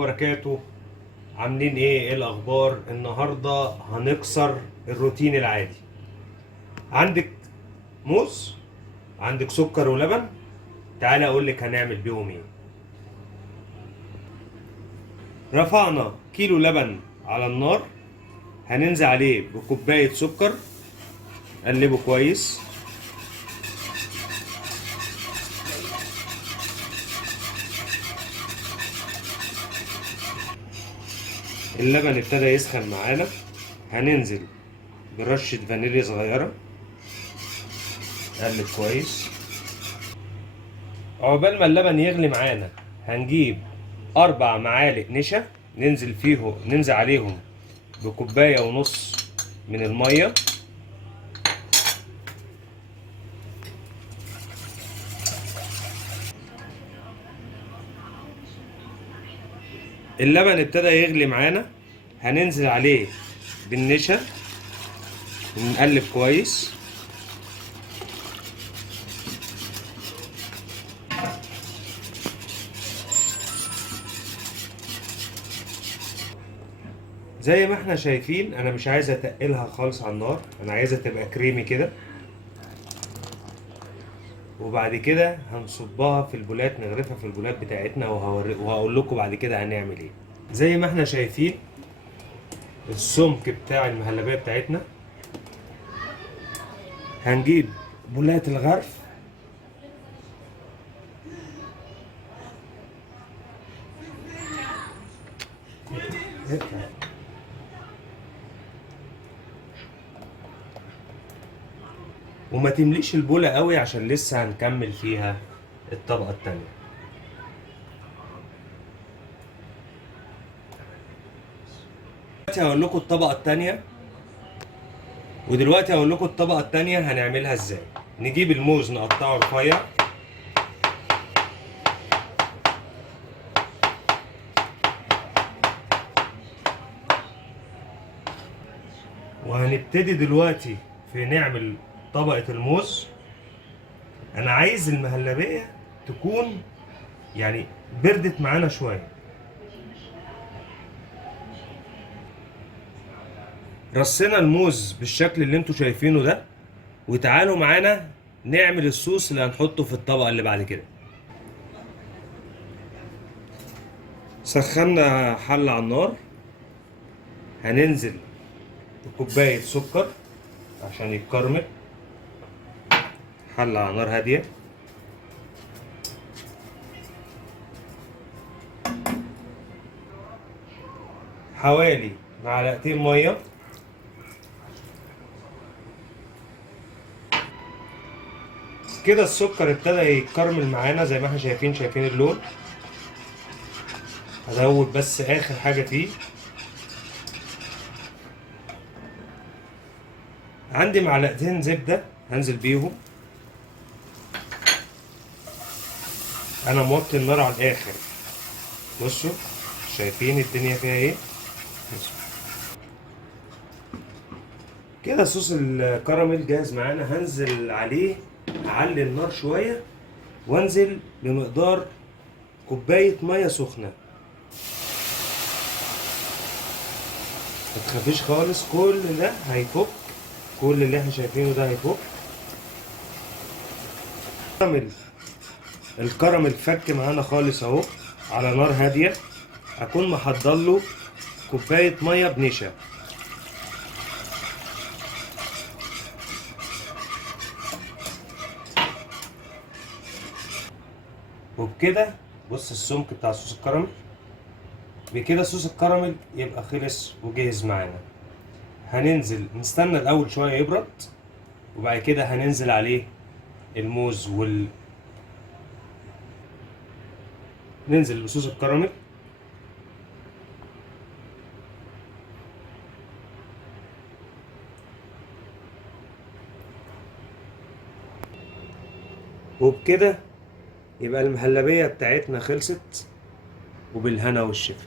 وبركاته. عاملين ايه الاخبار؟ النهارده هنكسر الروتين العادي. عندك موز، عندك سكر ولبن. تعالى اقول لك هنعمل بيهم ايه. رفعنا كيلو لبن على النار، هننزل عليه بكوبايه سكر، قلبه كويس. اللبن ابتدى يسخن معانا، هننزل برشة فانيليا صغيرة، قلب كويس. عقبال ما اللبن يغلي معانا هنجيب 4 معالق نشا، ننزل عليهم بكوباية ونص من المية. اللبن ابتدى يغلي معانا، هننزل عليه بالنشا ونقلب كويس. زي ما احنا شايفين، انا مش عايز اتقلها خالص على النار، انا عايزها تبقى كريمي كده. وبعد كده هنصبها في البولات، نغرفها في البولات بتاعتنا، وهقول لكم بعد كده هنعمل ايه. زي ما احنا شايفين السمك بتاع المهلبية بتاعتنا، هنجيب بولات الغرف وما تمليش البولة قوي عشان لسه هنكمل فيها الطبقة التانية. دلوقتي هقول لكم الطبقة التانية هنعملها ازاي. نجيب الموز نقطعه رفيع، وهنبتدي دلوقتي في نعمل طبقة الموز. انا عايز المهلبية تكون يعني بردت معانا شوية. رصينا الموز بالشكل اللي انتوا شايفينه ده، وتعالوا معانا نعمل الصوص اللي هنحطه في الطبقة اللي بعد كده. سخنا حلة على النار، هننزل بكوباية سكر عشان يتكرمل. حلة على نار هادية، حوالي معلقتين مية، كده السكر ابتدى يتكرمل معانا زي ما احنا شايفين اللون. هزود بس اخر حاجة فيه، عندي معلقتين زبدة هنزل بيهم. انا موطي النار على الاخر، بصوا شايفين الدنيا فيها ايه. كده صوص الكراميل جاهز معانا، هنزل عليه، اعلي النار شوية وانزل بمقدار كوباية مية سخنة. متخافيش خالص، كل ده هيفك، كل اللي احنا شايفينه ده هيفك. الكراميل فك معانا خالص اهو، على نار هادية. اكون محضر له كوباية مية بنشا. وبكده بص السمك بتاع صوص الكراميل، بكده صوص الكراميل يبقى خلص وجهز معانا. هننزل نستنى الاول شويه يبرد، وبعد كده هننزل عليه الموز ننزل بصوص الكراميل. وبكده يبقى المهلبيه بتاعتنا خلصت، وبالهنا والشفا.